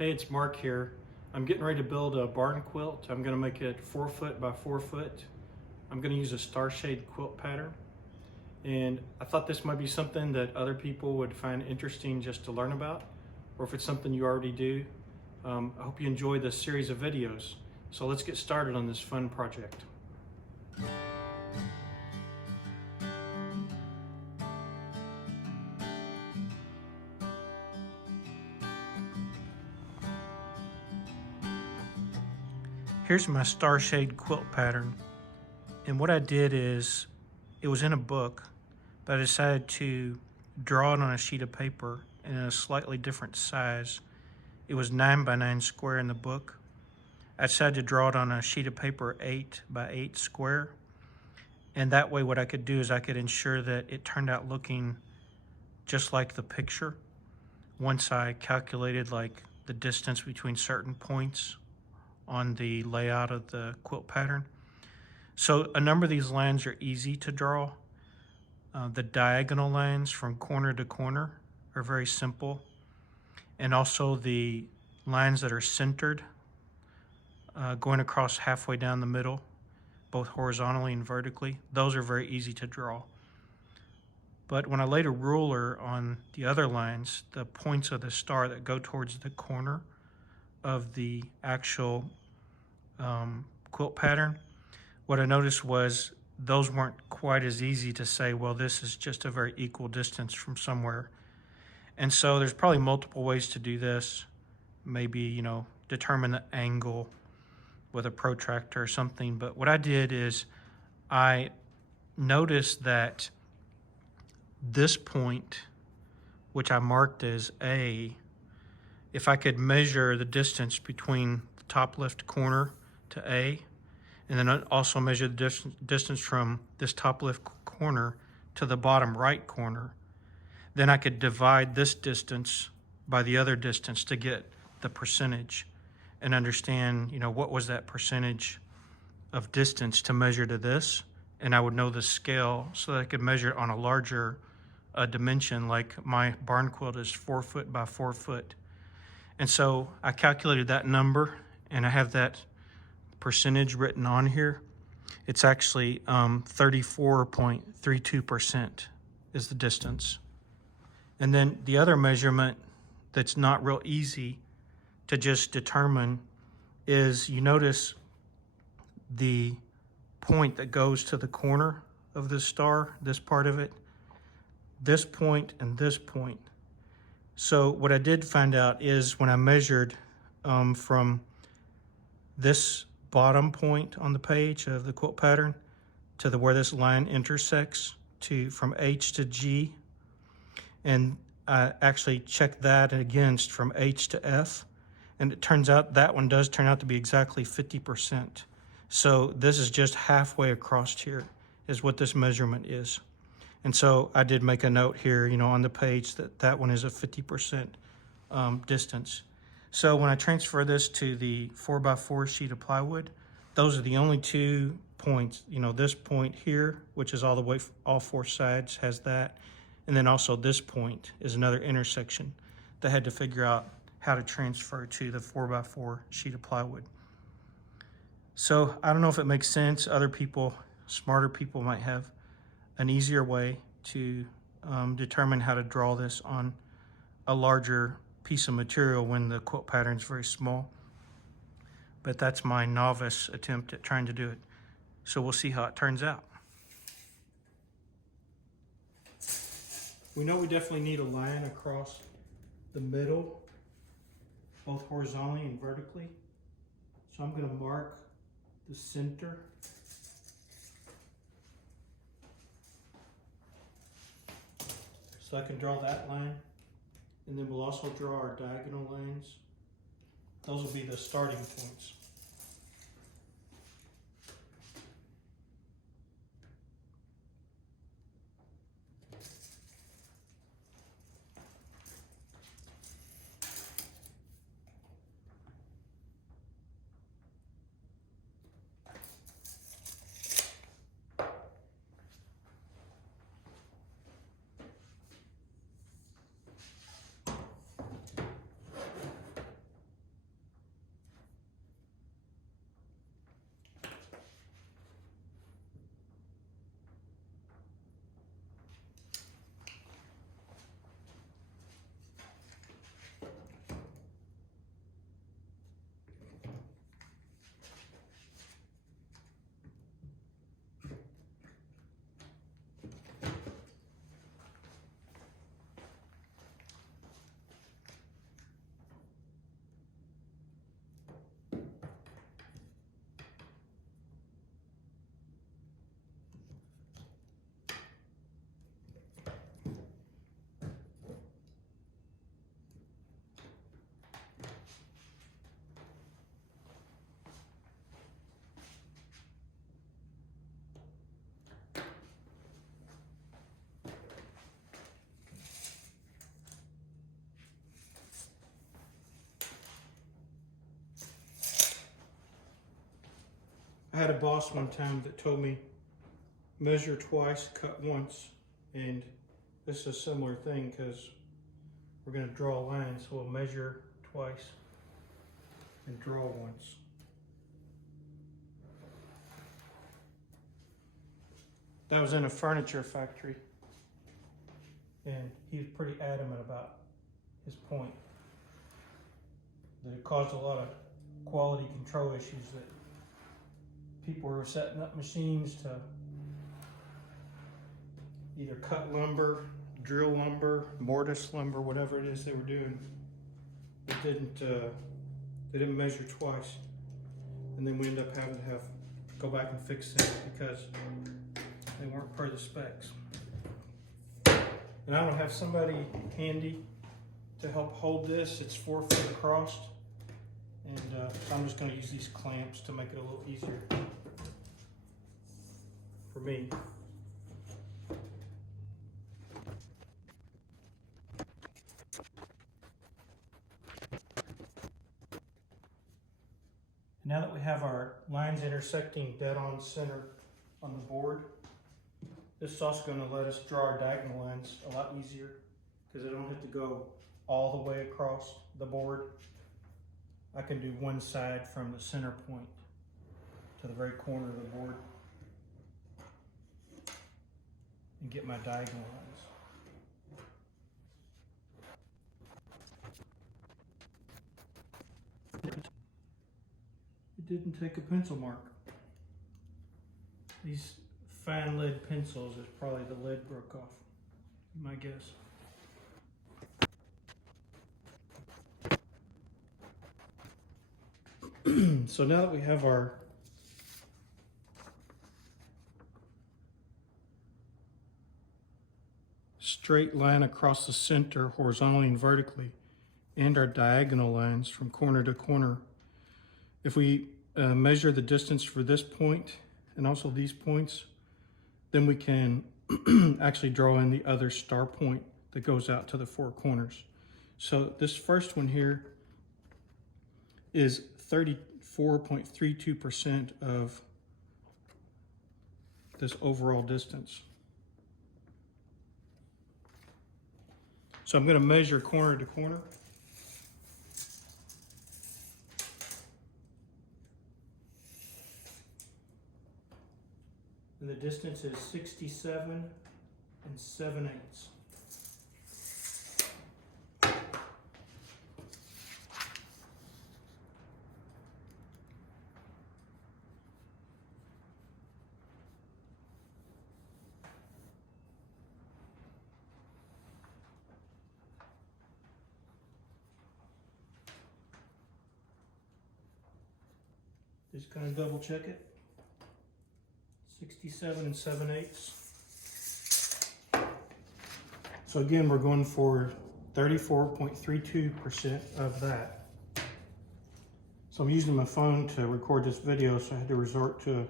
Hey, it's Mark here. I'm getting ready to build a barn quilt. I'm going to make it 4 foot by 4 foot. I'm going to use a star shade quilt pattern. And I thought this might be something that other people would find interesting just to learn about, or if it's something you already do. I hope you enjoy this series of videos. So let's get started on this fun project. Here's my star shade quilt pattern. And what I did is, it was in a book, but I decided to draw it on a sheet of paper in a slightly different size. It was 9 by 9 square in the book. I decided to draw it on a sheet of paper 8 by 8 square. And that way what I could do is I could ensure that it turned out looking just like the picture once I calculated like the distance between certain points on the layout of the quilt pattern. So a number of these lines are easy to draw. The diagonal lines from corner to corner are very simple. And also the lines that are centered, going across halfway down the middle, both horizontally and vertically, those are very easy to draw. But when I laid a ruler on the other lines, the points of the star that go towards the corner of the actual quilt pattern, what I noticed was those weren't quite as easy to say, well, this is just a very equal distance from somewhere. And so there's probably multiple ways to do this. Maybe, determine the angle with a protractor or something. But what I did is I noticed that this point, which I marked as A, if I could measure the distance between the top left corner to A, and then also measure the distance from this top left corner to the bottom right corner, then I could divide this distance by the other distance to get the percentage and understand, what was that percentage of distance to measure to this, and I would know the scale so that I could measure it on a larger dimension, like my barn quilt is 4 foot by 4 foot. And so I calculated that number, and I have that percentage written on here. It's actually 34.32% is the distance. And then the other measurement that's not real easy to just determine is, you notice the point that goes to the corner of the star, this part of it, this point and this point. So what I did find out is when I measured from this bottom point on the page of the quilt pattern to where this line intersects from H to G, and I actually checked that against from H to F, and it turns out that one does turn out to be exactly 50%. So this is just halfway across here is what this measurement is. And so I did make a note here, on the page that one is a 50% distance. So when I transfer this to the 4x4 sheet of plywood, those are the only 2 points. This point here, which is all the way, all 4 sides has that. And then also this point is another intersection that I had to figure out how to transfer to the 4x4 sheet of plywood. So I don't know if it makes sense. Other people, smarter people, might have an easier way to determine how to draw this on a larger piece of material when the quilt pattern is very small. But that's my novice attempt at trying to do it. So we'll see how it turns out. We know we definitely need a line across the middle, both horizontally and vertically. So I'm going to mark the center. So I can draw that line, and then we'll also draw our diagonal lines. Those will be the starting points. had a boss one time that told me measure twice, cut once, and this is a similar thing because we're going to draw a line, so we'll measure twice and draw once. That was in a furniture factory, and he was pretty adamant about his point, that it caused a lot of quality control issues, that people were setting up machines to either cut lumber, drill lumber, mortise lumber, whatever it is they were doing. They didn't measure twice, and then we ended up having to go back and fix them because they weren't per the specs. And I don't have somebody handy to help hold this. It's 4 foot across, and so I'm just going to use these clamps to make it a little easier for me. Now that we have our lines intersecting dead on center on the board, this is also going to let us draw our diagonal lines a lot easier because I don't have to go all the way across the board. I can do one side from the center point to the very corner of the board and get my diagonal lines. It didn't take a pencil mark. These fine lead pencils, is probably the lead broke off, my guess. So now that we have our straight line across the center horizontally and vertically, and our diagonal lines from corner to corner, if we measure the distance for this point and also these points, then we can actually draw in the other star point that goes out to the 4 corners. So this first one here is 34.32% of this overall distance. So I'm going to measure corner to corner. And the distance is 67 7/8. Just kind of double check it. 67 7/8. So again, we're going for 34.32% of that. So I'm using my phone to record this video, so I had to resort to a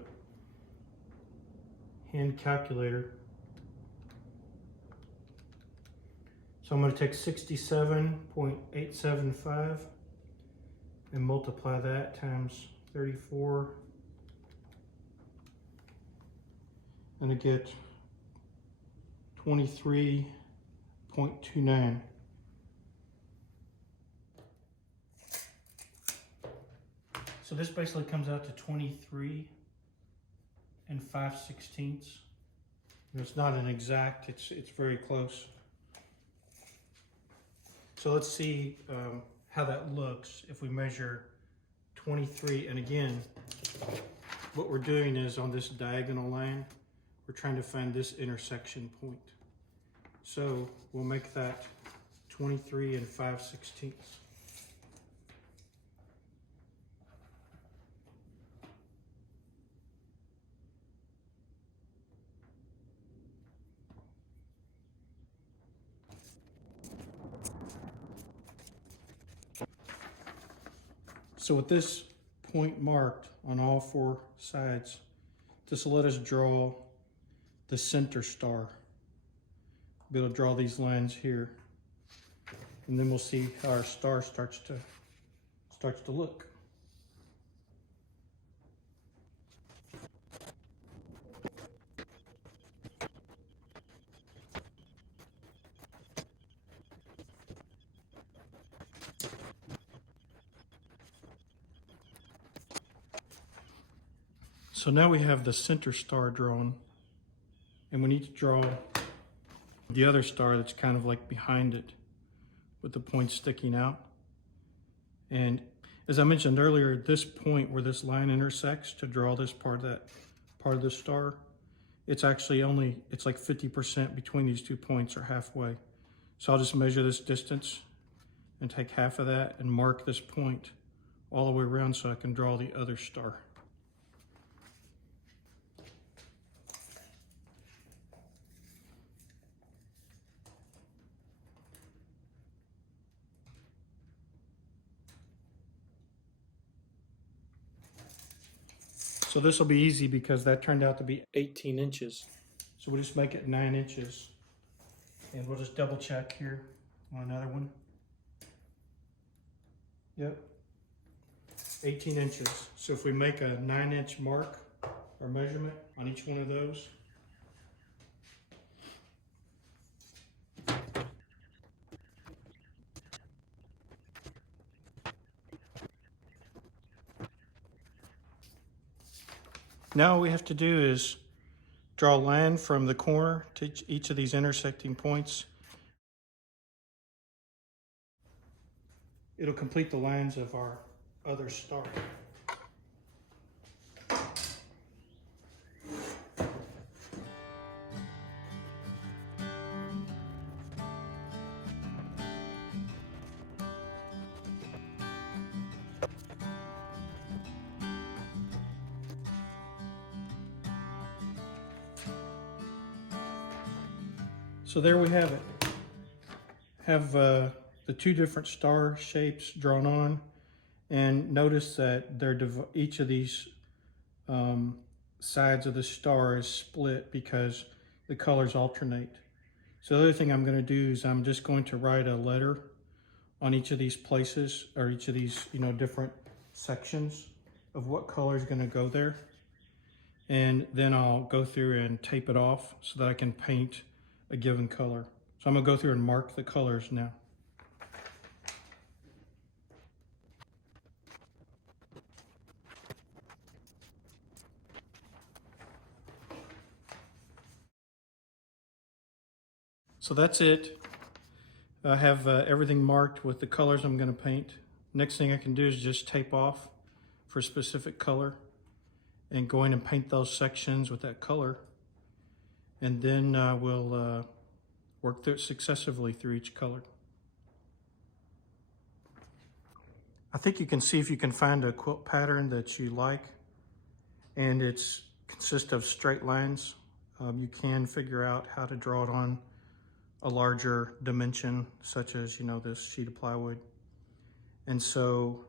hand calculator. So I'm going to take 67.875 and multiply that times 34, and I get 23.29. So this basically comes out to 23 5/16. It's not an exact, it's very close. So let's see how that looks if we measure 23, and again, what we're doing is on this diagonal line, we're trying to find this intersection point. So we'll make that 23 5/16. So with this point marked on all 4 sides, this will let us draw the center star. Be able to draw these lines here, and then we'll see how our star starts to look. So now we have the center star drawn, and we need to draw the other star that's kind of like behind it with the points sticking out. And as I mentioned earlier, this point where this line intersects to draw this part of the star, it's actually it's like 50% between these 2 points, or halfway. So I'll just measure this distance and take half of that and mark this point all the way around so I can draw the other star. So this will be easy because that turned out to be 18 inches. So we'll just make it 9 inches. And we'll just double check here on another one. Yep, 18 inches. So if we make a 9-inch mark or measurement on each one of those, now all we have to do is draw a line from the corner to each of these intersecting points. It'll complete the lines of our other star. So there we have it. Have the 2 different star shapes drawn on, and notice that each of these sides of the star is split because the colors alternate. So the other thing I'm going to do is I'm just going to write a letter on each of these places, or each of these different sections of what color is going to go there, and then I'll go through and tape it off so that I can paint a given color. So I'm going to go through and mark the colors now. So that's it. I have everything marked with the colors I'm going to paint. Next thing I can do is just tape off for a specific color and go in and paint those sections with that color. And then we'll work through it successively through each color. I think you can see if you can find a quilt pattern that you like, and it consists of straight lines. You can figure out how to draw it on a larger dimension, such as this sheet of plywood. And so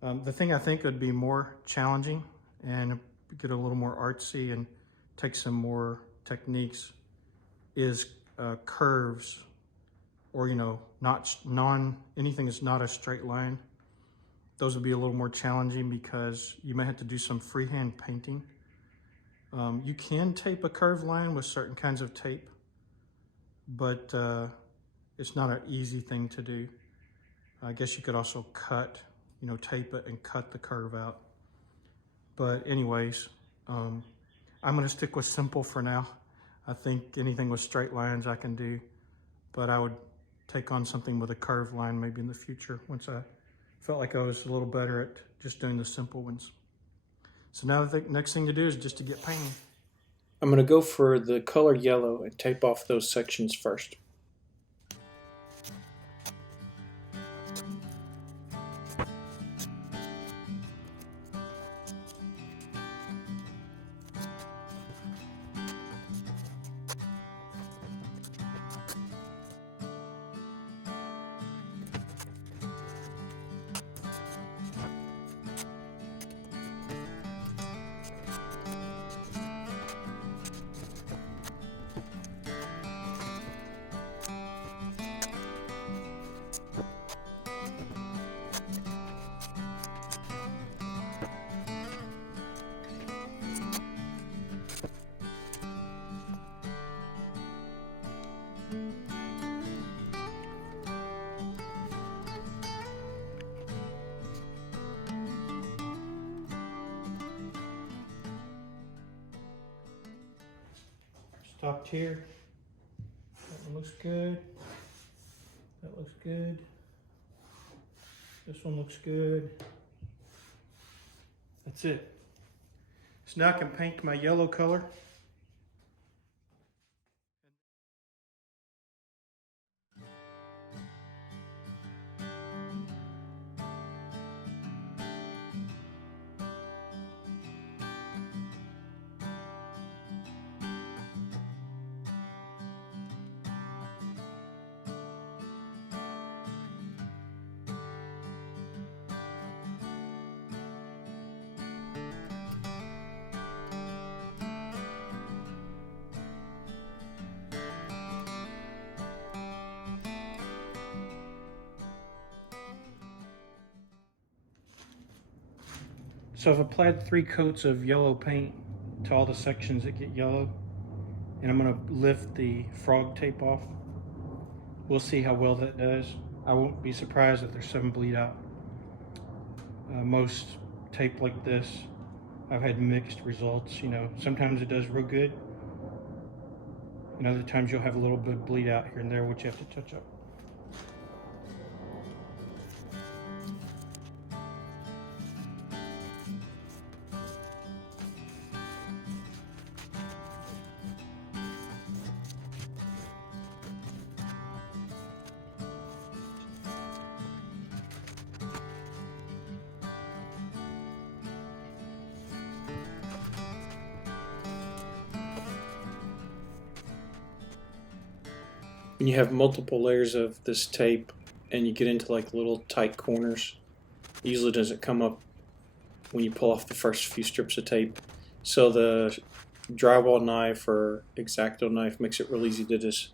the thing I think would be more challenging and get a little more artsy and take some more techniques is curves, or anything that's not a straight line. Those would be a little more challenging because you may have to do some freehand painting. You can tape a curved line with certain kinds of tape, but it's not an easy thing to do. I guess you could also cut, tape it and cut the curve out. But anyways, I'm gonna stick with simple for now. I think anything with straight lines I can do, but I would take on something with a curved line maybe in the future once I felt like I was a little better at just doing the simple ones. So now the next thing to do is just to get painting. I'm gonna go for the color yellow and tape off those sections first. stopped here. That one looks good. That looks good. This one looks good. That's it. So now I can paint my yellow color. So I've applied 3 coats of yellow paint to all the sections that get yellow, and I'm going to lift the frog tape off. We'll see how well that does. I won't be surprised if there's some bleed out. Most tape like this, I've had mixed results. You know, sometimes it does real good, and other times you'll have a little bit of bleed out here and there, which you have to touch up. When you have multiple layers of this tape and you get into like little tight corners, it usually doesn't come up when you pull off the first few strips of tape. So the drywall knife or X-Acto knife makes it real easy to just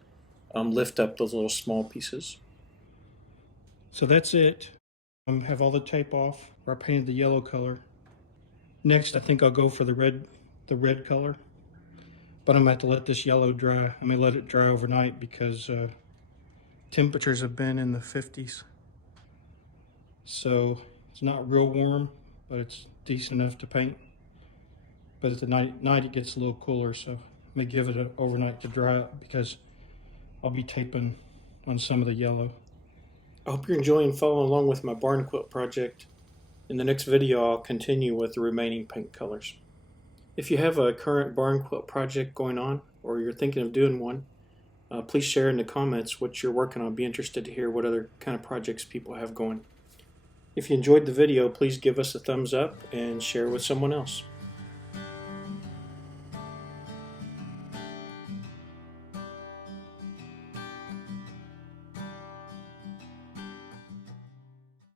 lift up those little small pieces. So that's it. Have all the tape off, where I painted the yellow color. Next, I think I'll go for the red color. But I'm going to have to let this yellow dry. I may let it dry overnight because temperatures have been in the 50s. So it's not real warm, but it's decent enough to paint. But at the night it gets a little cooler, so I may give it an overnight to dry up because I'll be taping on some of the yellow. I hope you're enjoying following along with my barn quilt project. In the next video, I'll continue with the remaining paint colors. If you have a current barn quilt project going on, or you're thinking of doing one, please share in the comments what you're working on. I'd be interested to hear what other kind of projects people have going. If you enjoyed the video, please give us a thumbs up and share with someone else.